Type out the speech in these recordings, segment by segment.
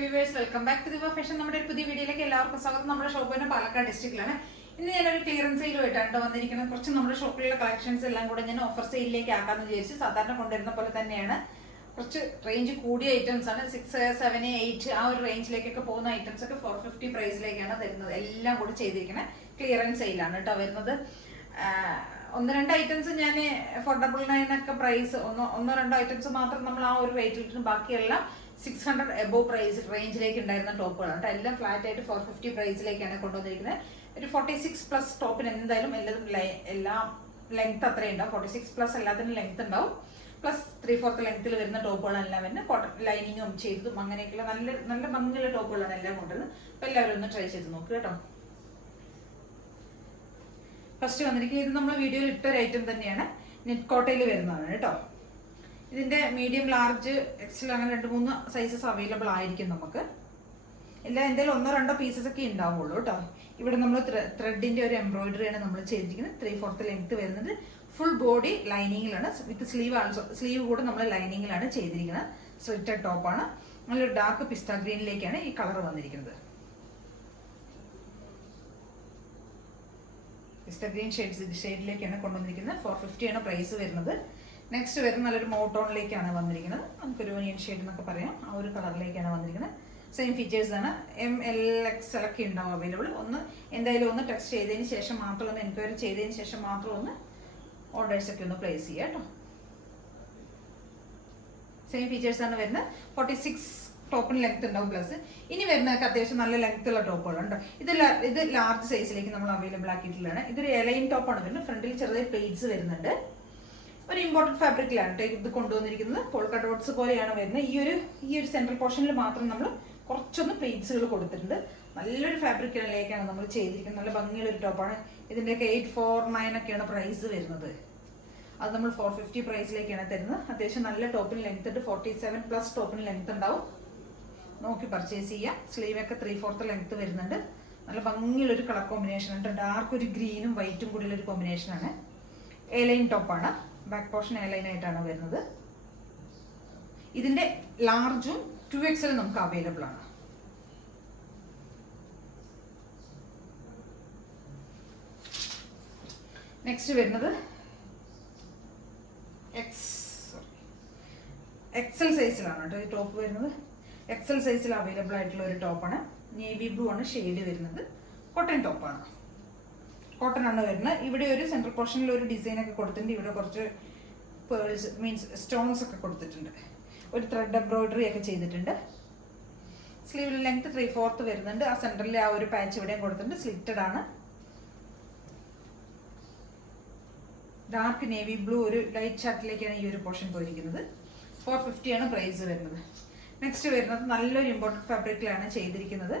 Viewers, welcome back to ദിവ fashion. നമ്മുടെ ഒരു പുതിയ വീഡിയോയിലേക്ക് എല്ലാവർക്കും സ്വാഗതം. നമ്മുടെ ഷോപ്പ് തന്നെ പാലക്കാട് ഡിസ്ട്രിക്റ്റിലാണ്. ഇന്ന് ഞാനൊരു ക്ലിയറൻസ് സെയിലുമായിട്ടാണ് വന്നിരിക്കുന്നത്. കുറച്ച് നമ്മുടെ ഷോപ്പിലുള്ള കളക്ഷൻസ് എല്ലാം കൂടെ ഞാൻ ഓഫർ സെയിലിലേക്ക് ആക്കാമെന്ന് വിചാരിച്ചു. സാധാരണ കൊണ്ടുവരുന്ന പോലെ തന്നെയാണ്. കുറച്ച് റേഞ്ച് കൂടിയ ഐറ്റംസ് ആണ്. 6, 7, 8 ആ ഒരു റേഞ്ചിലേക്കൊക്കെ പോകുന്ന ഐറ്റംസ് ഒക്കെ 450 പ്രൈസിലേക്കാണ് തരുന്നത്. എല്ലാം കൂടി ചെയ്തിരിക്കുന്നത് ക്ലിയറൻസ് സെയിലാണ് കേട്ടോ വരുന്നത്. ഒന്ന് രണ്ട് ഐറ്റംസ് ഞാൻ അഫോർഡബിളിനൊക്കെ പ്രൈസ് ഒന്നോ രണ്ടോ ഐറ്റംസ് മാത്രം നമ്മൾ ആ ഒരു റേറ്റിലിട്ട് ബാക്കിയെല്ലാം 600 എബോവ് പ്രൈസ് റേഞ്ചിലേക്ക് ഉണ്ടായിരുന്ന ടോപ്പുകളാണ് കേട്ടോ. എല്ലാം ഫ്ലാറ്റ് ആയിട്ട് 450 പ്രൈസിലേക്കാണ് കൊണ്ടുവന്നിരിക്കുന്നത്. ഒരു 46+ ടോപ്പിന് എന്തായാലും എല്ലാം ലെങ്ത് അത്രയും ഉണ്ടാവും. 46+ എല്ലാത്തിനും ലെങ്ത് ഉണ്ടാവും. പ്ലസ് 3/4 ലെങ്ത്തിൽ വരുന്ന ടോപ്പുകളെല്ലാം വരുന്നത് കോട്ടൺ ലൈനിങ്ങും ചെയ്തതും അങ്ങനെയൊക്കെയുള്ള നല്ല നല്ല ഭംഗിയുള്ള ടോപ്പുകളാണ് എല്ലാം കൊണ്ടുവരുന്നത്. അപ്പോൾ എല്ലാവരും ഒന്ന് ട്രൈ ചെയ്ത് നോക്കുക കേട്ടോ. ഫസ്റ്റ് വന്നിരിക്കുന്നത് ഇത് നമ്മൾ വീഡിയോയിൽ ഇട്ടൊരു ഐറ്റം തന്നെയാണ്. നെറ്റ് കോട്ടയിൽ വരുന്നതാണ് കേട്ടോ. ഇതിന്റെ മീഡിയം, ലാർജ്, എക്സൽ അങ്ങനെ 2-3 സൈസസ് അവൈലബിൾ ആയിരിക്കും നമുക്ക്. എന്തായാലും 1-2 പീസസ് ഒക്കെ ഉണ്ടാവുള്ളൂ കേട്ടോ. ഇവിടെ നമ്മൾ ത്രെഡിന്റെ ഒരു എംബ്രോയിഡറിയാണ് നമ്മൾ ചെയ്തിരിക്കുന്നത്. 3/4 ലെങ്ത് വരുന്നത്. ഫുൾ ബോഡി ലൈനിങ്ങിലാണ്, വിത്ത് സ്ലീവ് കൂടെ നമ്മൾ ലൈനിങ്ങിലാണ് ചെയ്തിരിക്കുന്നത്. സ്ലിറ്റഡ് ടോപ്പാണ്. നല്ലൊരു ഡാർക്ക് പിസ്ത ഗ്രീനിലേക്കാണ് ഈ കളർ വന്നിരിക്കുന്നത്. പിസ്ത ഗ്രീൻ ഷെയ്ഡിലേക്കാണ് കൊണ്ടുവന്നിരിക്കുന്നത്. 450 ആണ് പ്രൈസ് വരുന്നത്. നെക്സ്റ്റ് വരുന്ന നല്ലൊരു മോട്ടോണിലേക്കാണ് വന്നിരിക്കുന്നത്. നമുക്കൊരു ഓനിയൻ ഷെയ്ഡ് എന്നൊക്കെ പറയാം. ആ ഒരു കളറിലേക്കാണ് വന്നിരിക്കുന്നത്. സെയിം ഫീച്ചേഴ്സ് ആണ്. ML XL ഒക്കെ ഉണ്ടാവും അവൈലബിൾ. എന്തായാലും ഒന്ന് ടെക്സ്റ്റ് ചെയ്തതിന് ശേഷം മാത്രം, ഒന്ന് എൻക്വയറി ചെയ്തതിന് ശേഷം മാത്രം ഒന്ന് ഓർഡേഴ്സ് ഒക്കെ ഒന്ന് പ്ലേസ് ചെയ്യാം കേട്ടോ. സെയിം ഫീച്ചേഴ്സ് ആണ് വരുന്നത്. 46 ടോപ്പിന് ലെങ്ത് ഉണ്ടാവും. പ്ലസ് ഇനി വരുന്നതൊക്കെ അത്യാവശ്യം നല്ല ലെങ്ത് ഉള്ള ടോപ്പുകളുണ്ട്. ഇത് ലാർജ് സൈസിലേക്ക് നമ്മൾ അവൈലബിൾ ആക്കിയിട്ടുള്ളതാണ്. ഇതൊരു എലൈൻ ടോപ്പാണ് വരുന്നത്. ഫ്രണ്ടിൽ ചെറിയ പ്ലേറ്റ്സ് വരുന്നുണ്ട്. ഒരു ഇമ്പോർട്ടൻറ്റ് ഫാബ്രിക്കിലാണ് ഇത് കൊണ്ടുവന്നിരിക്കുന്നത്. പോൾക്ക ഡോട്ട്സ് പോലെയാണ് വരുന്നത്. ഈ ഒരു സെൻട്രൽ പോർഷനിൽ മാത്രം നമ്മൾ കുറച്ചൊന്ന് പ്ലേറ്റ്സുകൾ കൊടുത്തിട്ടുണ്ട്. നല്ലൊരു ഫാബ്രിക്കിലേക്കാണ് നമ്മൾ ചെയ്തിരിക്കുന്നത്. നല്ല ഭംഗിയുള്ള ഒരു ടോപ്പാണ്. ഇതിൻ്റെയൊക്കെ 849 ഒക്കെയാണ് പ്രൈസ് വരുന്നത്. അത് നമ്മൾ 450 പ്രൈസിലേക്കാണ് തരുന്നത്. അത്യാവശ്യം നല്ല ടോപ്പിന് ലെങ്ത് ഉണ്ട്. 47+ ടോപ്പിന് ലെങ്ത് ഉണ്ടാവും. നോക്കി പർച്ചേസ് ചെയ്യാം. സ്ലീവൊക്കെ 3/4 ലെങ്ത് വരുന്നുണ്ട്. നല്ല ഭംഗിയുള്ളൊരു കളർ കോമ്പിനേഷൻ ഉണ്ട്. ഡാർക്ക് ഒരു ഗ്രീനും വൈറ്റും കൂടിയുള്ള ഒരു കോമ്പിനേഷനാണ്. എലൈൻ ടോപ്പാണ്. ബാക്ക് പോർഷൻ എലൈൻ ആയിട്ടാണ് വരുന്നത്. ഇതിന്റെ ലാർജും 2XL നമുക്ക് അവൈലബിൾ ആണ്. നെക്സ്റ്റ് വരുന്നത് XL സൈസിലാണ് കേട്ടോ ഈ ടോപ്പ് വരുന്നത്. XL സൈസിൽ അവൈലബിൾ ആയിട്ടുള്ള ഒരു ടോപ്പാണ്. നേവി ബ്ലൂ ആണ് ഷെയ്ഡ് വരുന്നത്. കോട്ടൺ ടോപ്പാണ്. കോട്ടൺ ആണ് വരുന്നത്. ഇവിടെ ഒരു സെൻട്രൽ പോർഷനിൽ ഒരു ഡിസൈൻ ഒക്കെ കൊടുത്തിട്ടുണ്ട്. ഇവിടെ കുറച്ച് പേൾസ് മീൻസ് സ്റ്റോൺസ് ഒക്കെ കൊടുത്തിട്ടുണ്ട്. ഒരു ത്രെഡ് എംബ്രോയിഡറി ഒക്കെ ചെയ്തിട്ടുണ്ട്. സ്ലീവിൽ ലെങ്ത് 3/4 വരുന്നുണ്ട്. ആ സെൻറ്ററിൽ ആ ഒരു പാച്ച് ഇവിടെയും കൊടുത്തിട്ടുണ്ട്. സ്ലിറ്റഡ് ആണ്. ഡാർക്ക് നേവി ബ്ലൂ ഒരു ലൈറ്റ് ഷർട്ടിലേക്കാണ് ഈ ഒരു പോർഷൻ പോയിരിക്കുന്നത്. 450 ആണ് പ്രൈസ് വരുന്നത്. നെക്സ്റ്റ് വരുന്നത് നല്ലൊരു ഇമ്പോർട്ടൻറ്റ് ഫാബ്രിക്കിലാണ് ചെയ്തിരിക്കുന്നത്.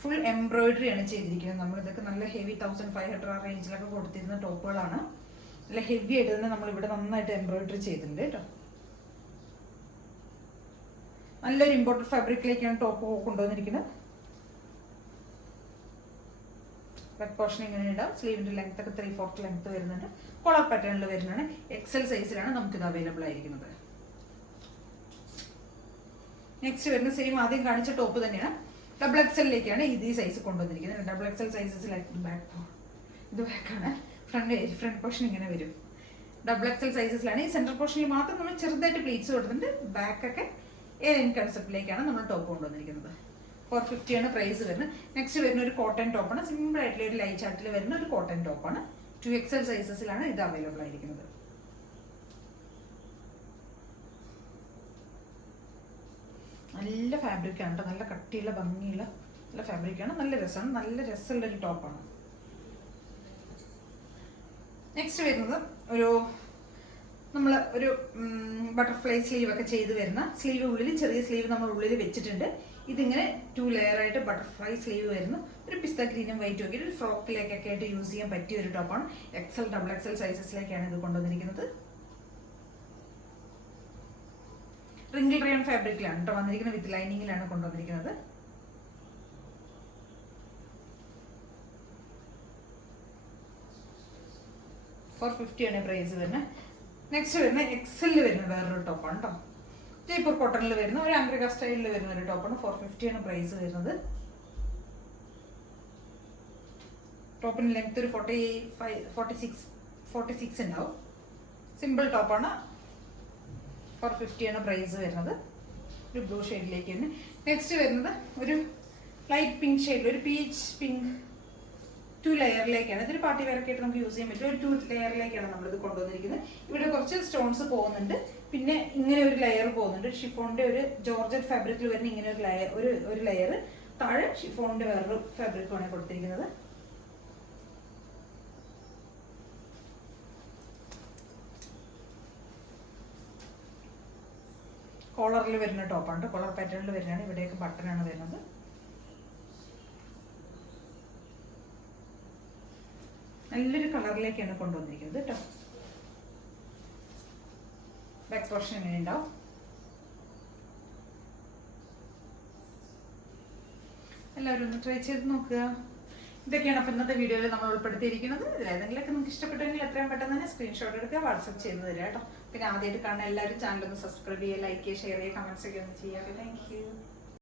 ഫുൾ എംബ്രോയിഡറി ആണ് ചെയ്തിരിക്കുന്നത്. നമ്മൾ ഇതൊക്കെ നല്ല ഹെവി 1500 ആ റേഞ്ചിലൊക്കെ കൊടുത്തിരുന്ന ടോപ്പുകളാണ്. നല്ല ഹെവി ആയിട്ട് തന്നെ നമ്മൾ ഇവിടെ നന്നായിട്ട് എംബ്രോയിഡറി ചെയ്തിട്ടുണ്ട് കേട്ടോ. നല്ലൊരു ഇമ്പോർട്ടൻറ്റ് ഫാബ്രിക്കിലേക്കാണ് ടോപ്പ് കൊണ്ടുവന്നിരിക്കുന്നത്. ബാക്ക് പോർഷൻ ഇങ്ങനെ ഉണ്ടാവും. സ്ലീവിന്റെ ലെങ്ത് ഒക്കെ 3/4 ലെങ്ത് വരുന്നുണ്ട്. കോളർ പാറ്റേണിൽ വരുന്നതാണ്. XL സൈസിലാണ് നമുക്കിത് അവൈലബിൾ ആയിരിക്കുന്നത്. നെക്സ്റ്റ് വരുന്ന സെയിം ആദ്യം കാണിച്ച ടോപ്പ് തന്നെയാണ്. XXLലേക്കാണ് ഈ സൈസ് കൊണ്ടുവന്നിരിക്കുന്നത്. XXL സൈസസിലായിട്ട് ഇത് ബാക്കാണ്. ഫ്രണ്ട് പോർഷൻ ഇങ്ങനെ വരും. XXL സൈസസിലാണ്. ഈ സെൻട്രൽ പോർഷനിൽ മാത്രം നമ്മൾ ചെറുതായിട്ട് പ്ലീറ്റ്സ് കൊടുത്തിട്ടുണ്ട്. ബാക്കൊക്കെ എലൈൻ കൺസെപ്റ്റിലേക്കാണ് നമ്മൾ ടോപ്പ് കൊണ്ടുവന്നിരിക്കുന്നത്. 450 ആണ് പ്രൈസ് വരുന്നത്. നെക്സ്റ്റ് വരുന്ന ഒരു കോട്ടൺ ടോപ്പാണ്. സിമ്പിൾ ആയിട്ടുള്ള ഒരു ലൈറ്റ് ചാർട്ടിൽ വരുന്ന ഒരു കോട്ടൺ ടോപ്പാണ്. 2XL സൈസസിലാണ് ഇത് അവൈലബിൾ ആയിരിക്കുന്നത്. നല്ല ഫാബ്രിക്കാണ് കേട്ടോ. നല്ല കട്ടിയുള്ള ഭംഗിയുള്ള നല്ല ഫാബ്രിക്കാണ്. നല്ല രസമാണ്. നല്ല രസമുള്ള ഒരു ടോപ്പാണ്. നെക്സ്റ്റ് വരുന്നത് നമ്മൾ ഒരു ബട്ടർഫ്ലൈ സ്ലീവ് ഒക്കെ ചെയ്ത് വരുന്ന സ്ലീവ്, ഉള്ളിൽ ചെറിയ സ്ലീവ് നമ്മൾ ഉള്ളിൽ വെച്ചിട്ടുണ്ട്. ഇതിങ്ങനെ 2 ലെയർ ആയിട്ട് ബട്ടർഫ്ലൈ സ്ലീവ് വരുന്നു. ഒരു പിസ്ത ഗ്രീനും വൈറ്റും ഒക്കെ ഒരു ഫ്രോക്കിലേക്കൊക്കെ ആയിട്ട് യൂസ് ചെയ്യാൻ പറ്റിയ ഒരു ടോപ്പാണ്. XXL സൈസസിലേക്കാണ് ഇത് കൊണ്ടുവന്നിരിക്കുന്നത്. റിംഗിൾ റയോൺ ഫാബ്രിക്കിലാണ് കേട്ടോ വന്നിരിക്കുന്നത്. വിത്ത് ലൈനിങ്ങിലാണ് കൊണ്ടുവന്നിരിക്കുന്നത്. $450 ആണ് പ്രൈസ് വരുന്നത്. നെക്സ്റ്റ് വരുന്ന XL വരുന്ന വേറൊരു ടോപ്പാണ് കേട്ടോ. ജയ്പൂർ കോട്ടണിൽ വരുന്ന ഒരു ആംഗ്രിക സ്റ്റൈലിൽ വരുന്ന ഒരു ടോപ്പാണ്. 450 ആണ് പ്രൈസ് വരുന്നത്. ടോപ്പിന് ലെങ്ത് ഒരു 46 ഉണ്ടാവും. സിമ്പിൾ ടോപ്പാണ്. 450 ആണ് പ്രൈസ് വരുന്നത്. ഒരു ബ്ലൂ ഷെയ്ഡിലേക്കാണ്. നെക്സ്റ്റ് വരുന്നത് ഒരു ലൈറ്റ് പിങ്ക് ഷെയ്ഡിൽ ഒരു പീച്ച് പിങ്ക് 2 ലെയറിലേക്കാണ്. ഇതൊരു പാർട്ടി വെയറൊക്കെ ആയിട്ട് നമുക്ക് യൂസ് ചെയ്യാൻ പറ്റും. ഒരു 2 ലെയറിലേക്കാണ് നമ്മളിത് കൊണ്ടുവന്നിരിക്കുന്നത്. ഇവിടെ കുറച്ച് സ്റ്റോൺസ് പോകുന്നുണ്ട്. പിന്നെ ഇങ്ങനെ ഒരു ലെയർ പോകുന്നുണ്ട്. ഷിഫോണിന്റെ ഒരു ജോർജറ്റ് ഫാബ്രിക്കിൽ വരുന്ന ഇങ്ങനെ ഒരു ലെയർ, ഒരു ലെയർ താഴെ ഷിഫോണിന്റെ വേറൊരു ഫാബ്രിക്കുമാണ് കൊടുത്തിരിക്കുന്നത്. കോളറിൽ വരുന്ന ടോപ്പാണ്. കോളർ പാറ്റേണിൽ വരുന്നതാണ്. ഇവിടെയൊക്കെ ബട്ടനാണ് വരുന്നത്. നല്ലൊരു കളറിലേക്കാണ് കൊണ്ടുവന്നിരിക്കുന്നത് കേട്ടോ. ബാക്ക് പോർഷൻ ഇങ്ങനെ ഉണ്ടാവും. എല്ലാവരും ഒന്ന് ട്രൈ ചെയ്ത് നോക്കുക. ഇതൊക്കെയാണ് അപ്പോൾ ഇന്നത്തെ വീഡിയോയിൽ നമ്മൾ ഉൾപ്പെടുത്തിയിരിക്കുന്നത്. ഇതിലേതെങ്കിലുമൊക്കെ നിങ്ങൾക്ക് ഇഷ്ടപ്പെട്ടെങ്കിൽ എത്രയും പെട്ടെന്ന് തന്നെ സ്ക്രീൻഷോട്ട് എടുക്കുക, വാട്സപ്പ് ചെയ്ത് തരാം കേട്ടോ. പിന്നെ ആദ്യമായിട്ട് കാണുന്ന എല്ലാവരും ചാനൽ ഒന്ന് സബ്സ്ക്രൈബ് ചെയ്യുക, ലൈക്ക് ചെയ്യുക, ഷെയർ ചെയ്യുക, കമൻറ്റ്സ് ഒക്കെ ഒന്ന് ചെയ്യുക. Thank you.